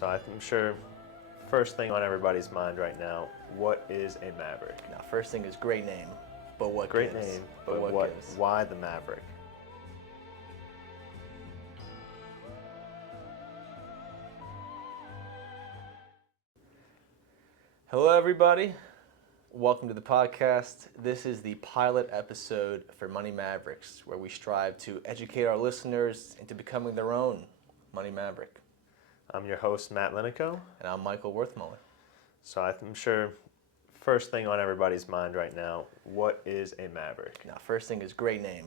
So I'm sure first thing on everybody's mind right now, what is a Maverick? Now, first thing is great name, but what Great gives? name, but what? Gives? Why the Maverick? Hello, everybody. Welcome to the podcast. This is the pilot episode for Money Mavericks, where we strive to educate our listeners into becoming their own Money Maverick. I'm your host, Matt Linico. And I'm Michael Worthmuller. So I'm sure first thing on everybody's mind right now, what is a Maverick? Now, first thing is great name,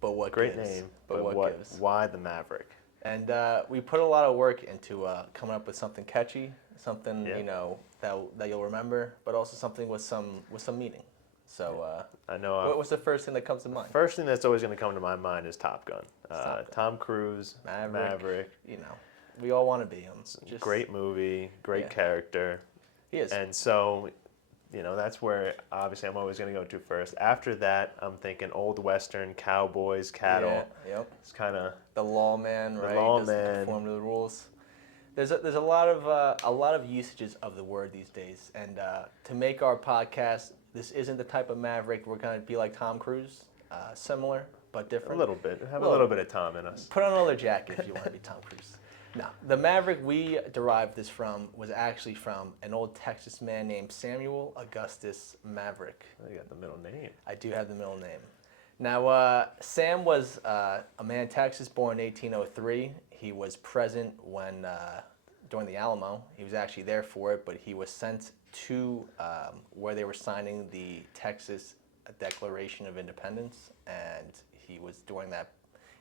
but what Great gives? name, but what? Gives? Why the Maverick? And we put a lot of work into coming up with something catchy, something that you'll remember, but also something with some meaning. So I know. what's the first thing that comes to mind? First thing that's always going to come to my mind is Top Gun. Top Gun. Tom Cruise, Maverick. You know, we all want to be him. Great movie, great character. He is. And so, that's where obviously I'm always going to go to first. After that, I'm thinking old Western, cowboys, cattle. Yeah, yep. It's kind of the lawman, right? Lawman. Doesn't conform to the rules. There's a lot of usages of the word these days, and to make our podcast, this isn't the type of Maverick we're going to be like Tom Cruise, similar but different. a little bit. Have a little bit of Tom in us. Put on another jacket if you want to be Tom Cruise. No, the Maverick we derived this from was actually from an old Texas man named Samuel Augustus Maverick. Oh, you got the middle name. I do have the middle name. Now, Sam was a man in Texas born in 1803. He was present when during the Alamo. He was actually there for it, but he was sent to where they were signing the Texas Declaration of Independence, and he was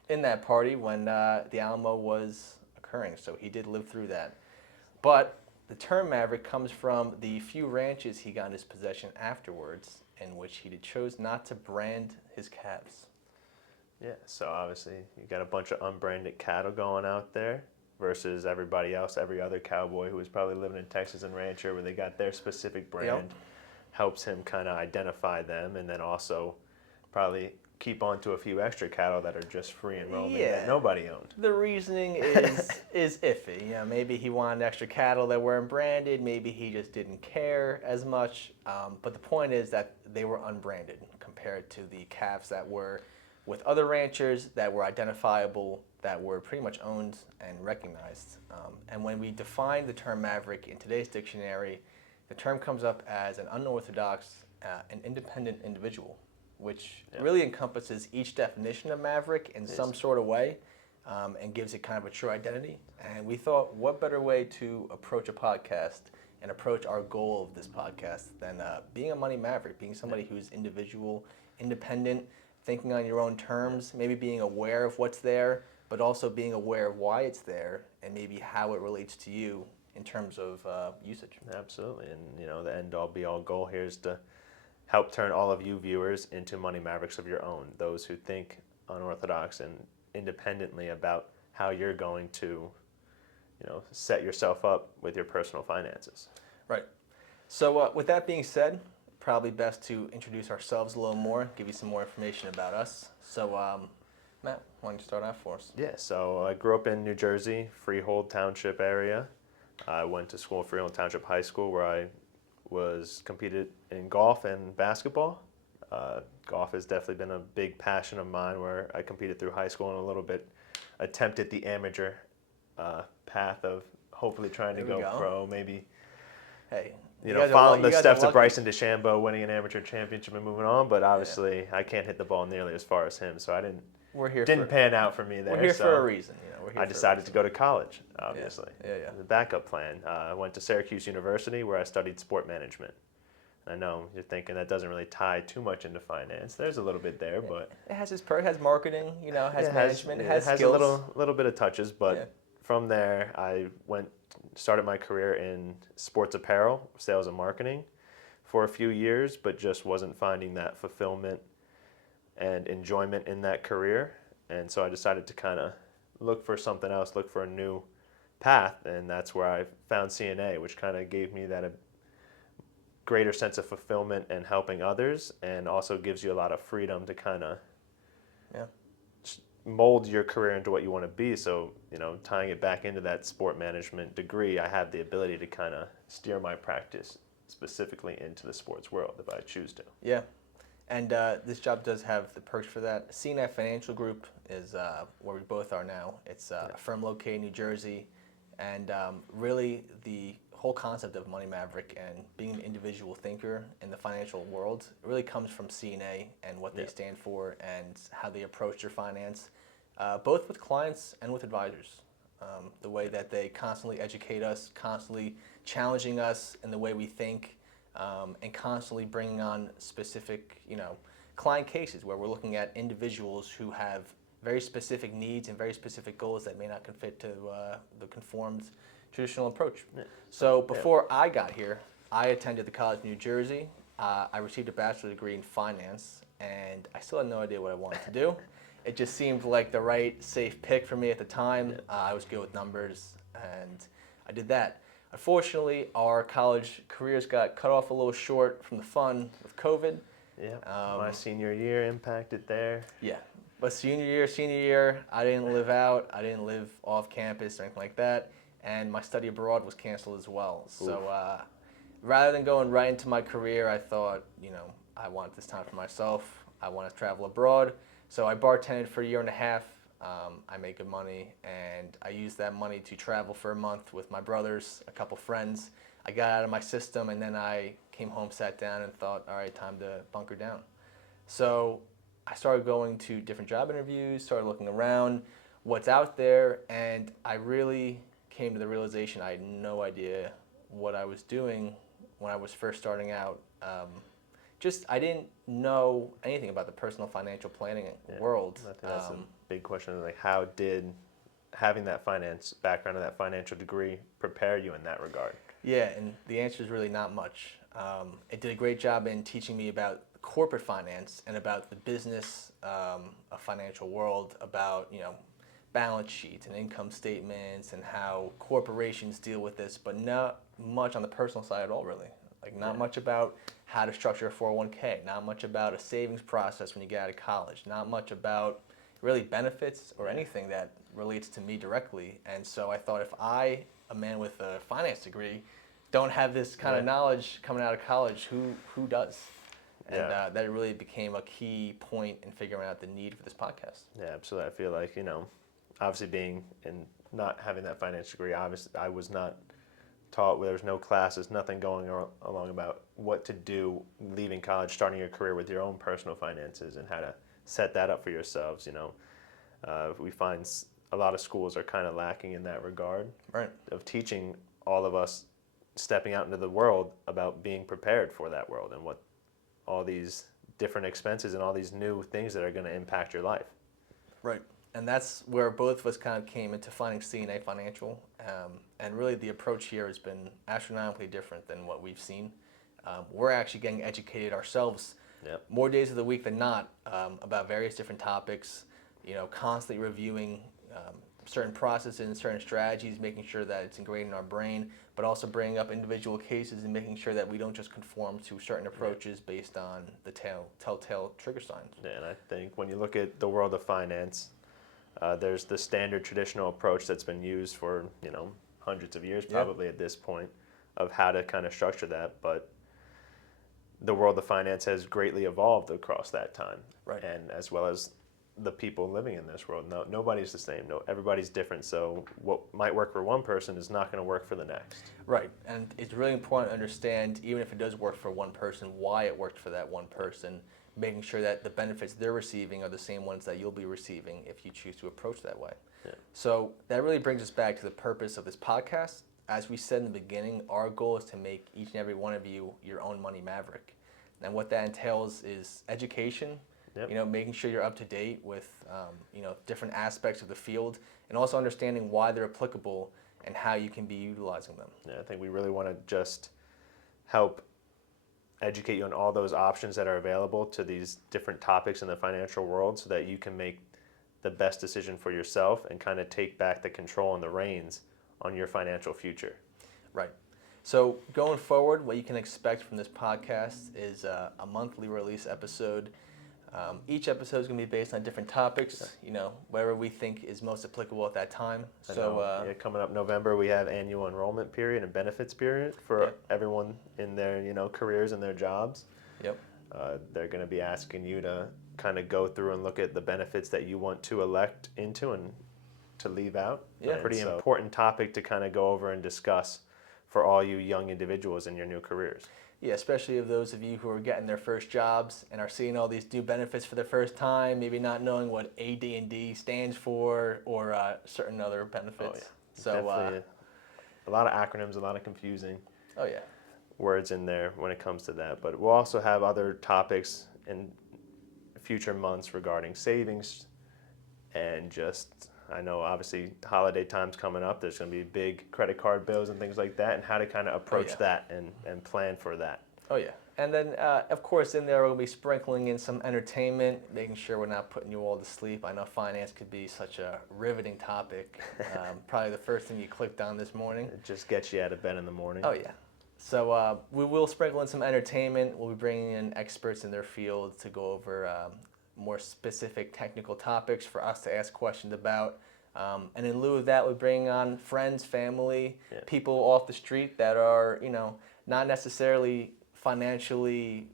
in that party when the Alamo was occurring. So he did live through that. But the term Maverick comes from the few ranches he got in his possession afterwards, in which he chose not to brand his calves. Yeah, so obviously you got a bunch of unbranded cattle going out there versus everybody else, every other cowboy who was probably living in Texas and rancher where they got their specific brand. Yep. Helps him kind of identify them, and then also probably keep on to a few extra cattle that are just free and roaming that nobody owned. The reasoning is iffy. Maybe he wanted extra cattle that weren't branded. Maybe he just didn't care as much. But the point is that they were unbranded compared to the calves that were with other ranchers that were identifiable, that were pretty much owned and recognized. And when we define the term Maverick in today's dictionary, the term comes up as an unorthodox and independent individual, which really encompasses each definition of Maverick in some sort of way and gives it kind of a true identity. And we thought, what better way to approach a podcast and approach our goal of this podcast than being a money maverick, being somebody who's individual, independent, thinking on your own terms, maybe being aware of what's there, but also being aware of why it's there and maybe how it relates to you in terms of usage. Absolutely, and the end-all be-all goal here is to help turn all of you viewers into money mavericks of your own, those who think unorthodox and independently about how you're going to, set yourself up with your personal finances. Right. So with that being said, probably best to introduce ourselves a little more, give you some more information about us. So, Matt, why don't you start off for us? Yeah, so I grew up in New Jersey, Freehold Township area. I went to school at Freehold Township High School where I competed in golf and basketball. Golf has definitely been a big passion of mine where I competed through high school and a little bit attempted the amateur path of hopefully trying to go pro, maybe. Hey, following the steps of Bryson DeChambeau, winning an amateur championship and moving on, but obviously I can't hit the ball nearly as far as him, so I didn't pan out for me there. We're here for a reason. I decided to go to college, obviously. Yeah. The backup plan. I went to Syracuse University where I studied sport management. I know you're thinking that doesn't really tie too much into finance. There's a little bit there, but it has its perk. It has marketing. Has management. It has a skills. little bit of touches, but from there I started my career in sports apparel, sales and marketing for a few years, but just wasn't finding that fulfillment and enjoyment in that career. And so I decided to kind of look for something else, look for a new path, and that's where I found CNA, which kind of gave me that a greater sense of fulfillment and helping others, and also gives you a lot of freedom to kind of mold your career into what you want to be. So, tying it back into that sport management degree, I have the ability to kind of steer my practice specifically into the sports world if I choose to. Yeah. And this job does have the perks for that. CNF Financial Group is where we both are now. It's a firm located in New Jersey. And really, the whole concept of Money Maverick and being an individual thinker in the financial world really comes from CNA and what they stand for and how they approach their finance, both with clients and with advisors. The way that they constantly educate us, constantly challenging us in the way we think, and constantly bringing on specific, client cases where we're looking at individuals who have very specific needs and very specific goals that may not fit to the conformed traditional approach. Yeah. So before I got here, I attended the College of New Jersey. I received a bachelor's degree in finance, and I still had no idea what I wanted to do. It just seemed like the right, safe pick for me at the time. Yeah. I was good with numbers, and I did that. Unfortunately, our college careers got cut off a little short from the fun with COVID. Yeah, my senior year impacted there. Yeah, but senior year, I didn't live out. I didn't live off campus or anything like that, and my study abroad was canceled as well. Oof. So rather than going right into my career, I thought, I want this time for myself. I want to travel abroad. So I bartended for a year and a half. I made good money, and I used that money to travel for a month with my brothers, a couple friends. I got out of my system, and then I came home, sat down, and thought, all right, time to bunker down. So I started going to different job interviews, started looking around, what's out there, and I really came to the realization I had no idea what I was doing when I was first starting out. I didn't know anything about the personal financial planning world. I think that's a big question. Like, how did having that finance background and that financial degree prepare you in that regard? Yeah, and the answer is really not much. It did a great job in teaching me about corporate finance and about the business of financial world, about balance sheets and income statements and how corporations deal with this, but not much on the personal side at all, really. Like, not much about how to structure a 401k, not much about a savings process when you get out of college, not much about really benefits or anything that relates to me directly. And so I thought, if I, a man with a finance degree, don't have this kind of knowledge coming out of college, who does? And that really became a key point in figuring out the need for this podcast. Yeah, absolutely. I feel like, obviously being and not having that finance degree, obviously I was not taught, there was no classes, nothing going along about what to do leaving college, starting your career with your own personal finances and how to set that up for yourselves. We find a lot of schools are kind of lacking in that regard, right, of teaching all of us stepping out into the world about being prepared for that world and what all these different expenses and all these new things that are going to impact your life. Right. And that's where both of us kind of came into finding CNA Financial. And really the approach here has been astronomically different than what we've seen. We're actually getting educated ourselves more days of the week than not about various different topics, constantly reviewing certain processes and certain strategies, making sure that it's ingrained in our brain, but also bringing up individual cases and making sure that we don't just conform to certain approaches based on the telltale trigger signs. Yeah, and I think when you look at the world of finance, there's the standard traditional approach that's been used for, hundreds of years probably at this point, of how to kind of structure that. But the world of finance has greatly evolved across that time. Right. And as well as the people living in this world. Nobody's the same. Everybody's different. So what might work for one person is not going to work for the next. Right. And it's really important to understand, even if it does work for one person, why it worked for that one person, making sure that the benefits they're receiving are the same ones that you'll be receiving if you choose to approach that way. Yeah. So that really brings us back to the purpose of this podcast. As we said in the beginning, our goal is to make each and every one of you your own Money Maverick. And what that entails is education, making sure you're up to date with, different aspects of the field, and also understanding why they're applicable and how you can be utilizing them. Yeah, I think we really want to just help educate you on all those options that are available to these different topics in the financial world so that you can make the best decision for yourself and kind of take back the control and the reins on your financial future. Right. So going forward, what you can expect from this podcast is a monthly release episode. Each episode is going to be based on different topics, whatever we think is most applicable at that time. So coming up November, we have annual enrollment period and benefits period for everyone in their careers and their jobs. Yep. They're going to be asking you to kind of go through and look at the benefits that you want to elect into and to leave out. Yeah. A pretty important topic to kind of go over and discuss for all you young individuals in your new careers. Yeah, especially of those of you who are getting their first jobs and are seeing all these new benefits for the first time, maybe not knowing what AD&D stands for or certain other benefits. Oh, yeah. So definitely a lot of acronyms, a lot of confusing words in there when it comes to that. But we'll also have other topics in future months regarding savings and just, I know obviously holiday time's coming up. There's going to be big credit card bills and things like that, and how to kind of approach that and plan for that. Oh, yeah. And then, of course, in there we'll be sprinkling in some entertainment, making sure we're not putting you all to sleep. I know finance could be such a riveting topic. Probably the first thing you clicked on this morning. It just gets you out of bed in the morning. Oh, yeah. So we will sprinkle in some entertainment. We'll be bringing in experts in their field to go over more specific technical topics for us to ask questions about. And in lieu of that, we bring on friends, family, people off the street that are, not necessarily financially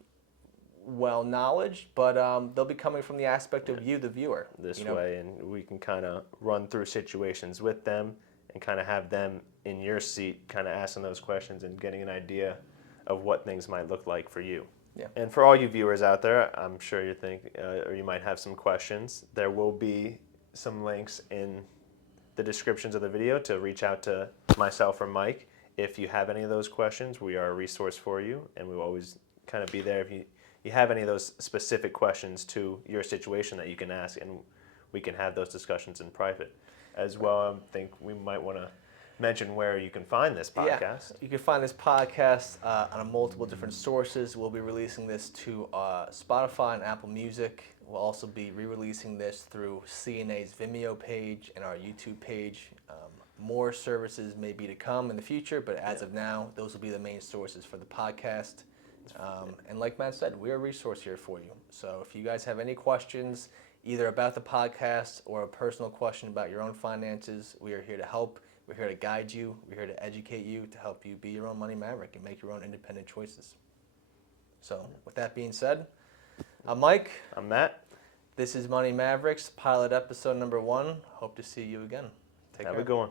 well knowledge, but they'll be coming from the aspect of you, the viewer. This way, and we can kind of run through situations with them and kind of have them in your seat, kind of asking those questions and getting an idea of what things might look like for you. Yeah. And for all you viewers out there, I'm sure you think, or you might have some questions. There will be some links in the descriptions of the video to reach out to myself or Mike. If you have any of those questions, we are a resource for you, and we will always kind of be there if you have any of those specific questions to your situation that you can ask, and we can have those discussions in private. As well, I think we might want to mention where you can find this podcast. Yeah, you can find this podcast on multiple different sources. We'll be releasing this to Spotify and Apple Music. We'll also be re-releasing this through CNA's Vimeo page and our YouTube page. More services may be to come in the future, but as of now, those will be the main sources for the podcast. And like Matt said, we're a resource here for you. So if you guys have any questions, either about the podcast or a personal question about your own finances, we are here to help. We're here to guide you. We're here to educate you, to help you be your own money maverick and make your own independent choices. So with that being said, I'm Mike. I'm Matt. This is Money Mavericks, pilot episode number 1. Hope to see you again. Take care. Have a good one.